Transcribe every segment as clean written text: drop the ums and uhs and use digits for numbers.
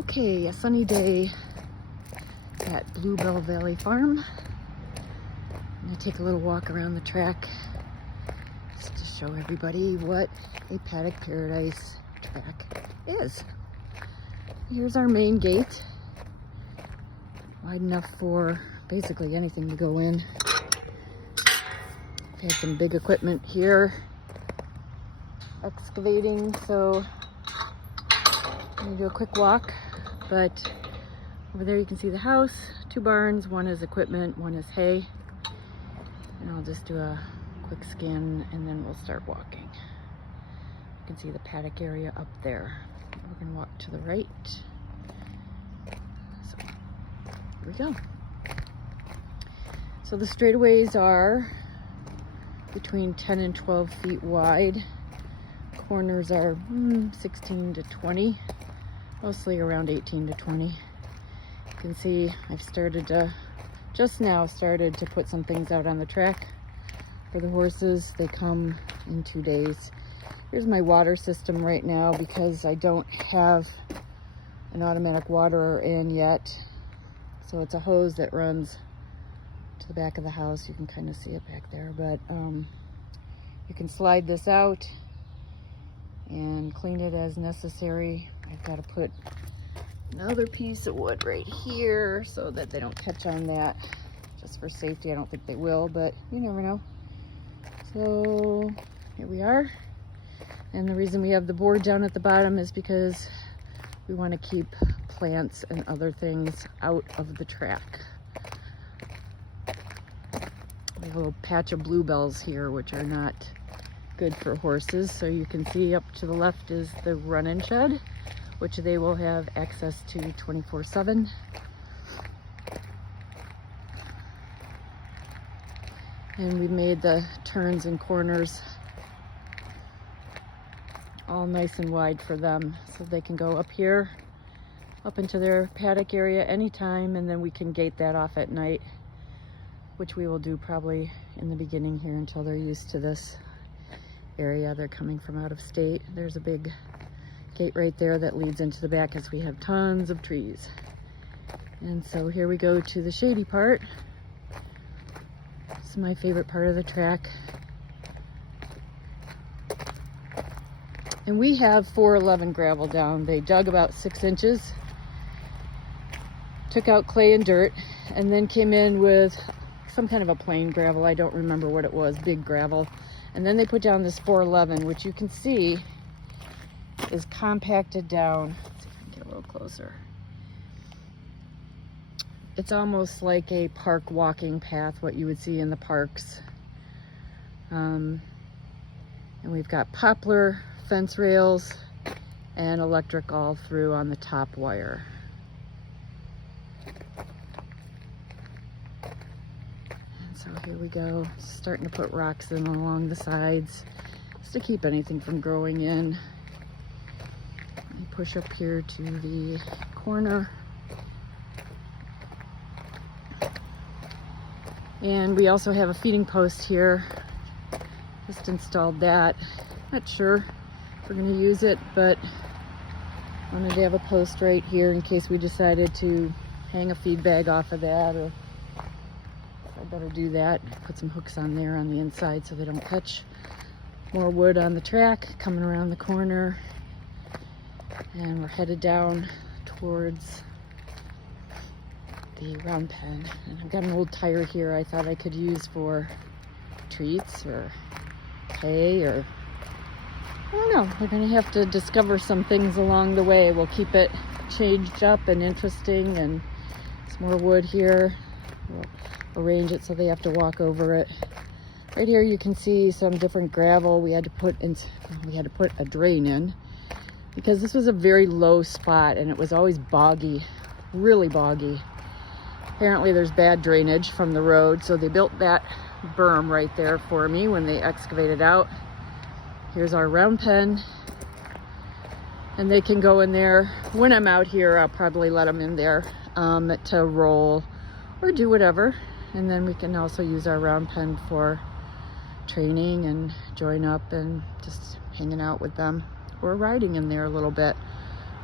Okay, a sunny day at Bluebell Valley Farm. I'm gonna take a little walk around the track just to show everybody what a Paddock Paradise track is. Here's our main gate, wide enough for basically anything to go in. We've had some big equipment here excavating, so I'm gonna do a quick walk. But over there you can see the house, 2 barns, one is equipment, one is hay. And I'll just do a quick scan and then we'll start walking. You can see the paddock area up there. We're gonna walk to the right. So here we go. So the straightaways are between 10 and 12 feet wide. Corners are 16 to 20. Mostly around 18 to 20. You can see I've just now started to put some things out on the track for the horses. They come in 2 days. Here's my water system right now because I don't have an automatic waterer in yet. So it's a hose that runs to the back of the house. You can kind of see it back there, but you can slide this out and clean it as necessary. I've got to put another piece of wood right here so that they don't catch on that, just for safety. I don't think they will, but you never know. So here we are. And the reason we have the board down at the bottom is because we want to keep plants and other things out of the track. We have a little patch of bluebells here, which are not good for horses. So you can see up to the left is the run-in shed, which they will have access to 24/7. And we've made the turns and corners all nice and wide for them, so they can go up here, up into their paddock area anytime, and then we can gate that off at night, which we will do probably in the beginning here until they're used to this area. They're coming from out of state. There's a big gate right there that leads into the back as we have tons of trees. And so here we go to the shady part. This is my favorite part of the track. And we have 411 gravel down. They dug about 6 inches, took out clay and dirt, and then came in with some kind of a plain gravel. I don't remember what it was, big gravel. And then they put down this 411, which you can see is compacted down. Let's see if I can get a little closer. It's almost like a park walking path, what you would see in the parks. And we've got poplar fence rails and electric all through on the top wire. And so here we go, starting to put rocks in along the sides just to keep anything from growing in. Push up here to the corner. And we also have a feeding post here. Just installed that. Not sure if we're going to use it, but I wanted to have a post right here in case we decided to hang a feed bag off of that, or I better do that. Put some hooks on there on the inside so they don't catch. More wood on the track coming around the corner. And we're headed down towards the round pen. And I've got an old tire here I thought I could use for treats or hay, or I don't know. We're going to have to discover some things along the way. We'll keep it changed up and interesting. And some more wood here. We'll arrange it so they have to walk over it. Right here you can see some different gravel. We had to put a drain in, because this was a very low spot and it was always boggy, really boggy. Apparently there's bad drainage from the road, so they built that berm right there for me when they excavated out. Here's our round pen, and they can go in there. When I'm out here, I'll probably let them in there to roll or do whatever. And then we can also use our round pen for training and join up and just hanging out with them. We're riding in there a little bit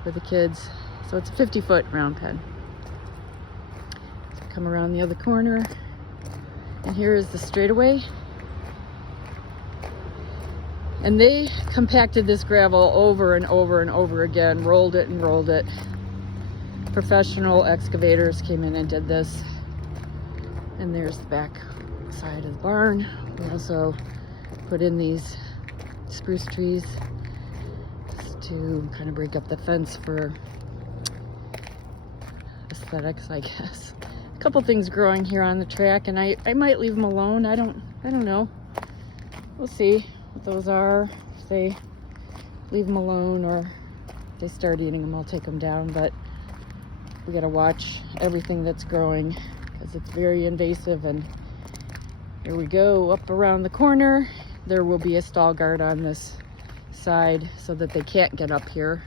for the kids. So it's a 50-foot round pen. So come around the other corner, and here is the straightaway. And they compacted this gravel over and over and over again, rolled it and rolled it. Professional excavators came in and did this. And there's the back side of the barn. We also put in these spruce trees just to kind of break up the fence for aesthetics, I guess. A couple things growing here on the track, and I might leave them alone. I don't know. We'll see what those are. If they leave them alone or if they start eating them, I'll take them down. But we gotta watch everything that's growing because it's very invasive. And here we go up around the corner. There will be a stall guard on this side so that they can't get up here.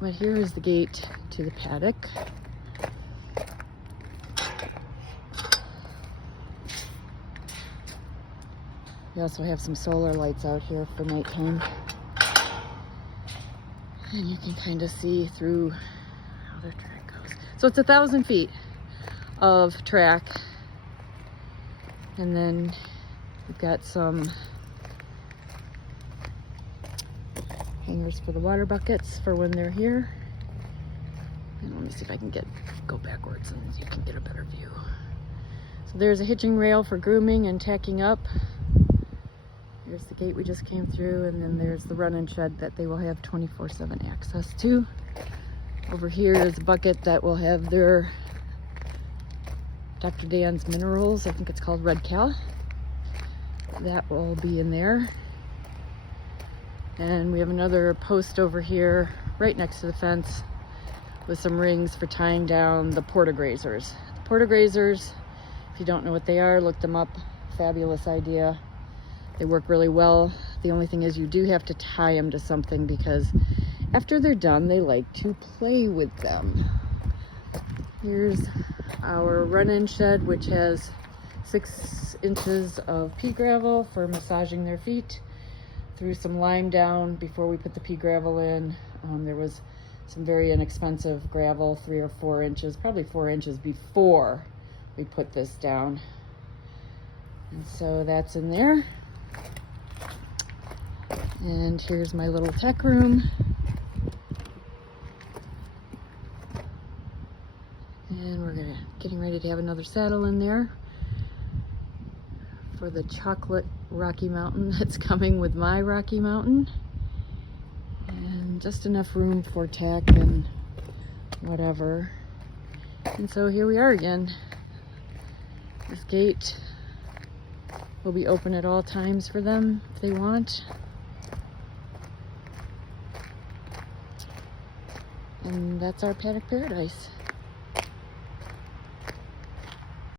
But here is the gate to the paddock. We also have some solar lights out here for nighttime. And you can kind of see through how the track goes. So it's 1,000 feet of track. And then we've got some hangers for the water buckets for when they're here. And let me see if I can go backwards and you can get a better view. So there's a hitching rail for grooming and tacking up. There's the gate we just came through, and then there's the run-in shed that they will have 24/7 access to. Over here is a bucket that will have their Dr. Dan's Minerals. I think it's called Red Cal. That will be in there. And we have another post over here right next to the fence with some rings for tying down the portagrazers. The portagrazers, if you don't know what they are, look them up. Fabulous idea. They work really well. The only thing is you do have to tie them to something because after they're done, they like to play with them. Here's our run-in shed, which has 6 inches of pea gravel for massaging their feet. Threw some lime down before we put the pea gravel in. There was some very inexpensive gravel, 3 or 4 inches, probably 4 inches before we put this down. And so that's in there. And here's my little tech room. And we're getting ready to have another saddle in there for the chocolate Rocky Mountain that's coming with my Rocky Mountain. And just enough room for tack and whatever. And so here we are again. This gate will be open at all times for them if they want. And that's our Paddock Paradise.